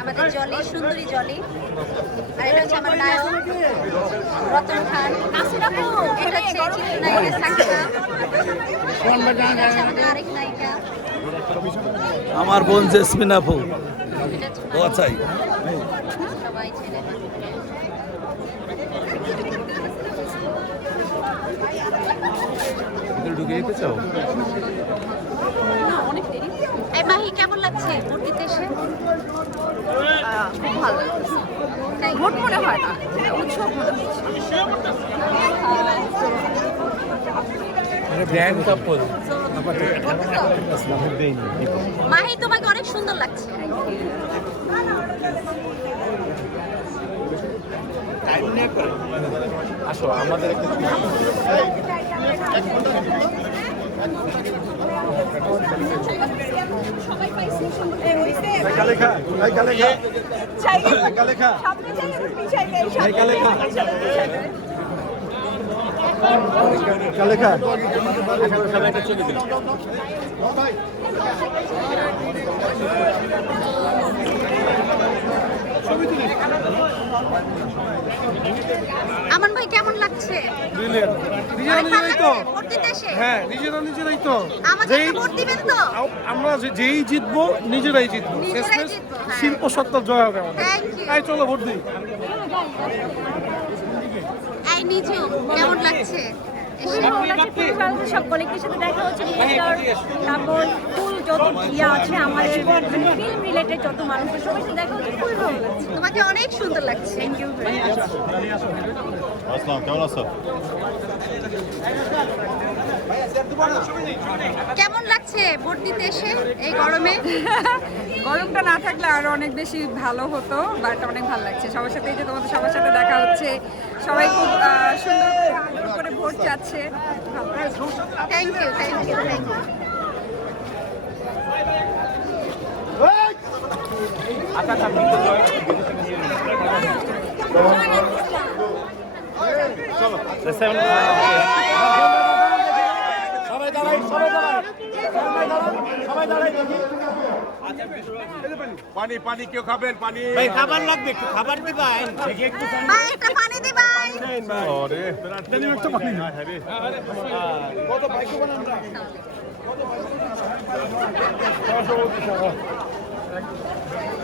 আমাদের জলি সুন্দরী জলি, আর এটা হচ্ছে আমার নায়ক রতন খান, এটা হচ্ছে চিত্রনায়িকা সাকিবা, এটা হচ্ছে আমাদের আরেক নায়িকা আমার বোন জেসমিন আপু। ও আচ্ছা, সবাই ছেলে। ঢুকে যেতে চাও? এই মাহি কেমন লাগছে ভোট দিতে এসে? খুব ভালো লাগছে। ভোট মনে হয় না, উৎসব মনে হচ্ছে। মাহি তোমাকে অনেক সুন্দর লাগছে। আসো আমাদের আমান ভাই কেমন লাগছে? হ্যাঁ, নিজেরাই তো ভোট দিবেন তো? আমরা যেই জিতবো নিজেরাই জিতবো। শিল্প সত্তার জয় হবে আমাদের। তাই চলো ভোট দিই। এই নিজু কেমন লাগছে? সব কলেক্টের সাথে দেখা হচ্ছে, তারপর ফুল যত ইয়ে আছে আমাদের ফিল্ম রিলেটেড যত মানুষের সবার সাথে দেখা হচ্ছে, খুবই ভালো লাগছে। তোমাকে অনেক সুন্দর লাগছে। Thank you very much. আসসালাম, কেমন আছো? কেমন লাগছে ভোট দিতে এসে এই গরমে? গরমটা না থাকলে আরো অনেক বেশি ভালো হতো, বাট অনেক ভালো লাগছে সবার সাথে। এই যে তোমাদের সবার সাথে দেখা হচ্ছে, সবাই খুব সুন্দর করে ভোট চাচ্ছে। Thank you, thank you, thank you. পানি পানি কেউ খাবেন? পানি খাবার লাগবে, একটু খাবার দিবাই। ভাই একটা পানি দি ভাই। একটা পানি কত বাইক বানান না।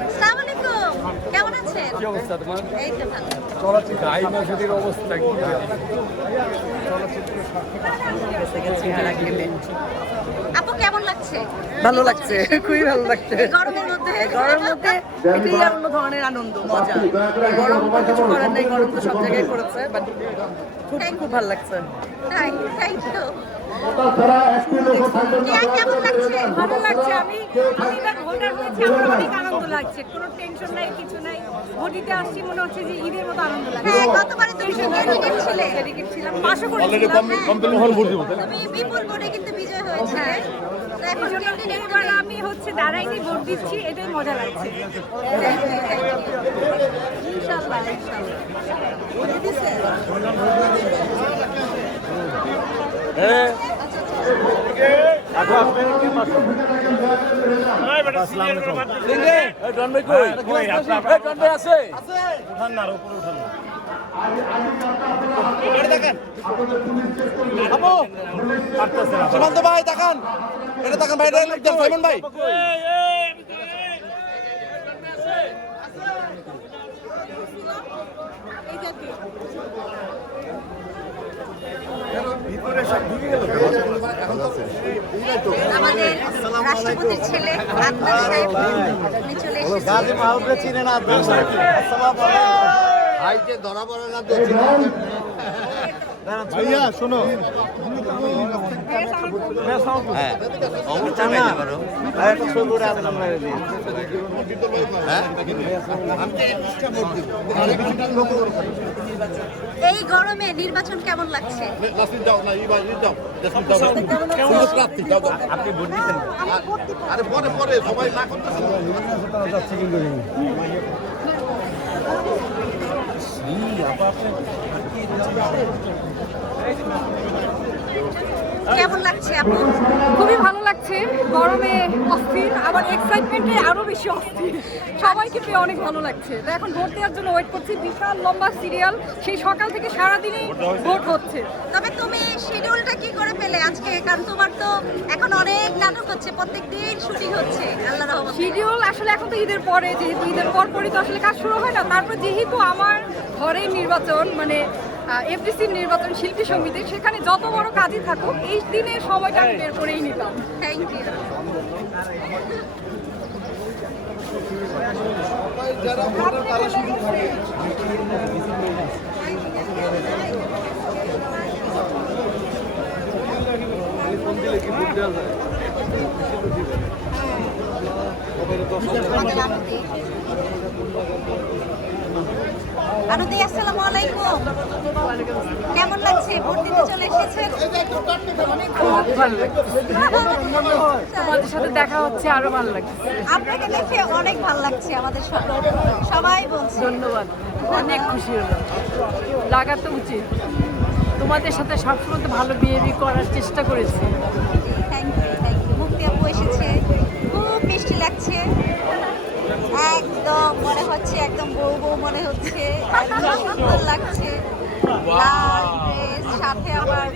আসসালামু আলাইকুম, কেমন আছেন? কি অবস্থা তোমার? এই তো ভালো। চলচ্চিত্র আইনজীবীর অবস্থা কি? আপু কেমন লাগছে? ভালো লাগছে, খুবই ভালো লাগছে। গরমের মধ্যে এটাই আর অন্য ধরনের আনন্দ, মজা। গরম তো কিছু করার নেই, গরম তো সব জায়গায় করেছে, বাট খুব ভালো লাগছে। Thank you. কেমন লাগছে? ভালো লাগছে। আমি এবার ভোটার হয়েছি, আমার অনেক আনন্দ লাগছে। কোনো টেনশন নাই, কিছু নাই। ভোট দিতে আসছি, মনে হচ্ছে যে ঈদের মতো আনন্দ লাগছে। গতবারে তুমি ডেডিকেট ছিলে। ডেডিকেট ছিলাম, পাশও করেছিলাম। তুমি বিপুল ভোটে কিন্তু বিজয় হয়েছে। তো এখন এবার আমি হচ্ছে দাঁড়াইনি, ভোট দিচ্ছি, এটাই মজা লাগছে। ইনশাআল্লাহ, ইনশাআল্লাহ। সুমন্ত ভাই তাকান, এটা তাকান ভাই, সাইমন ভাই। আমাদের রাষ্ট্রপতির ছেলে আদনান সাহেব উনি চলে এসেছেন। চিনে না ভাইকে ধরা পড়ে না। ভাইয়া শোনো এই গরমে নির্বাচন কেমন লাগছে? আপনি ভোট দিচ্ছেন? আরে পরে পরে সবাই না করতেছে। কেমন লাগছে আপু? খুবই ভালো লাগছে, গরমে অস্থির, আবার এক্সাইটমেন্টে আরো বেশি অস্থির। সবাইকে পেয়ে অনেক ভালো লাগছে। তো এখন ভোট দেওয়ার জন্য ওয়েট করছি, বিশাল লম্বা সিরিয়াল, সেই সকাল থেকে সারাদিনই ভোট হচ্ছে। তবে তুমি শিডিউলটা কি করে পেলে আজকে? কারণ তোমার তো এখন অনেক নাটক হচ্ছে, প্রত্যেকদিন শুটিং হচ্ছে আল্লাহর রহমতে। শিডিউল আসলে এখন তো ঈদের পরে, যেহেতু ঈদের পরই তো আসলে কাজ শুরু হয় না। তারপর যেহেতু আমার ঘরেই নির্বাচন, মানে এফডিসির নির্বাচন শিল্পী সমিতির, সেখানে যত বড় কাজই থাকুক এই দিনের সময়টা আমি বের করেই নিতাম। Thank you. আনুদি, আসসালামু আলাইকুম। কেমন লাগছে? ভোট দিতে চলে এসেছেন? তোমাদের সাথে দেখা হচ্ছে, আরো ভালো লাগছে। আপনাকে দেখে অনেক ভালো লাগছে, আমাদের সবাই বলছে। ধন্যবাদ, অনেক খুশি হলাম। লাগা তো উচিত, তোমাদের সাথে সবসময় তো ভালো বিহেভিয়ার করার চেষ্টা করেছি। Thank you, thank you. মুক্তি আপু এসেছে, খুব মিষ্টি লাগছে, একদম মনে হচ্ছে একদম বউ বউ মনে হচ্ছে, একদম সুন্দর লাগছে। লাল ড্রেস, সাথে আবার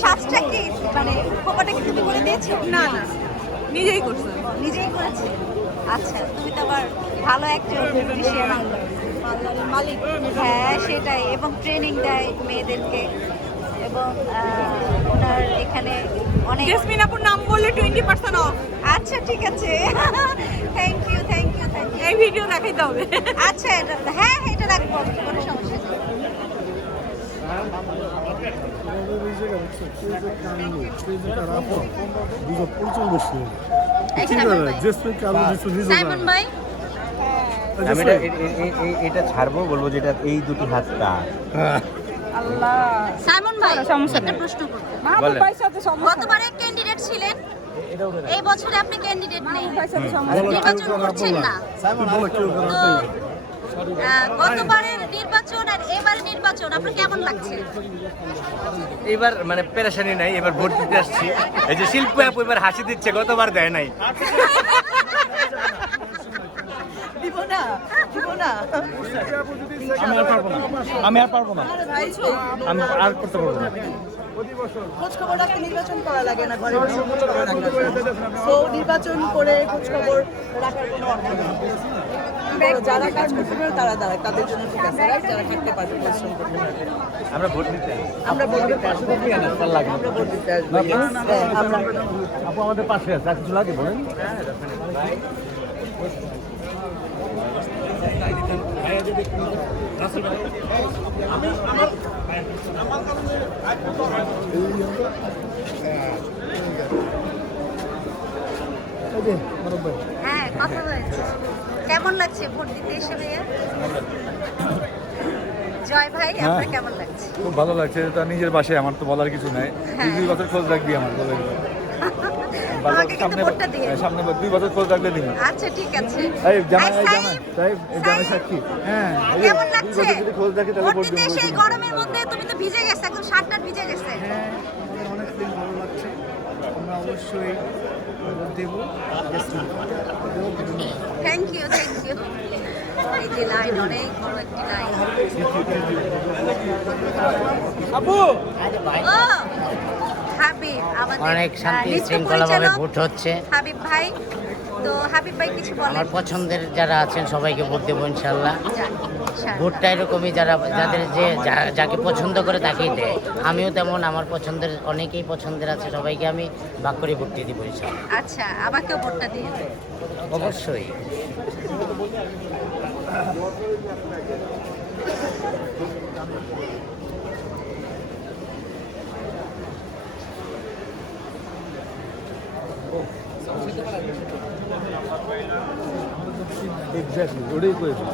সাজটা কি মানে খোপাটা কি তুমি করে দিয়েছো? না না, নিজেই করছে। নিজেই করেছে? আচ্ছা, তুমি তো আবার ভালো একটা বিউটিশিয়ান মালিক। হ্যাঁ সেটাই, এবং ট্রেনিং দেয় মেয়েদেরকে, এবং ওনার এখানে অনেক। জেসমিন আপুর নাম বললে 20% অফ। আচ্ছা ঠিক আছে, thank you, thank you, thank you. এই ভিডিও দেখাইতে হবে। আচ্ছা হ্যাঁ এটা রাখবো, কোনো সমস্যা নেই। সাইমন ভাই, আমি এটা ছাড়বো, বলবো যেটা এই দুটি হাতটা। আল্লাহ, সাইমন ভাই সমস্যা একটা নেই। প্রশ্ন করবো। মাহবুব ভাইয়ের সাথে সমস্যা। গতবারে ক্যান্ডিডেট ছিলেন, এই বছরে আপনি ক্যান্ডিডেট নেই, ভাইয়ের সাথে সমস্যা। নির্বাচন করছেন না। তো গতবারের নির্বাচন আর এবারের নির্বাচন আপনার কেমন লাগছে? এবার মানে পেরেশানি নাই, এবার ভোট দিতে আসছি। এই যে শিল্পী আপু এবার হাসি দিচ্ছে, গতবার দেয় নাই। দিব না, দিব না। আমি আর পারবো না, আমি আর করতে পারবো না। খোঁজ খবর রাখতে নির্বাচন করা লাগে না, ঘরে বসে খোঁজ খবর রাখা যায়। তো নির্বাচন করে খোঁজ খবর রাখার কোনো অর্থ নেই। যারা কাজ করতে পারে তারা তাদের জন্য ঠিক আছে, right? যারা থাকতে পারবে, পরিশ্রম করতে পারবে। আমরা ভোট দিতে আমরা ভোট দিতে আসবো, আমরা ভোট দিতে আসবো। হ্যাঁ, আমরা আপু আমাদের পাশে আছে, আর কিছু লাগে বলেন। হ্যাঁ কথা হয়েছে। কেমন লাগছে ভোট দিতে এসে ভাইয়া? জয় ভাই, আপনার কেমন লাগছে? খুব ভালো লাগছে, এটা নিজের বাসায়, আমার তো বলার কিছু নাই। হ্যাঁ। 2 বছর খোঁজ রাখবি আমার বলে আমাকে কিন্তু ভোটটা দিয়ে। সামনে 2 বছর খোঁজ রাখলে দিন। আচ্ছা ঠিক আছে। এই জামাই আর জামাই সাহেব, এই জামাই সাক্ষী। হ্যাঁ, এই যে কেমন 2 লাগছে? বছর যদি খোঁজ রাখি তাহলে ভোট ভোট দিতে দিব। এসে এই গরমের মধ্যে তুমি তো ভিজে গেছে, একদম শার্টটা ভিজে গেছে। হ্যাঁ, আমাদের অনেক দিন ভালো লাগছে, আমরা অবশ্যই Dev. Thank you, thank you. এই যে লাইন, অনেক বড় একটি লাইন। আপু ও হাবিব, আমাদের অনেক শান্তি নৃত্য শৃঙ্খলাভাবে পরিচালক ভোট হচ্ছে। হাবিব ভাই, তো হাবিব ভাই কিছু বলেন। আমার পছন্দের যারা আছেন সবাইকে ভোট দেবো ইনশাল্লাহ। ইনশাআল্লাহ। ভোটটা এরকমই যাদের যাকে পছন্দ করে তাকেই দেয়। আমিও তেমন আমার পছন্দের অনেকেই পছন্দের আছে, সবাইকে আমি ভাগ করে ভোট দিয়ে দিব ইনশাল্লাহ। আচ্ছা, আমাকেও ভোটটা দিয়ে দেন। অবশ্যই। এক্স্যাক্টলি ওটাই করেছি।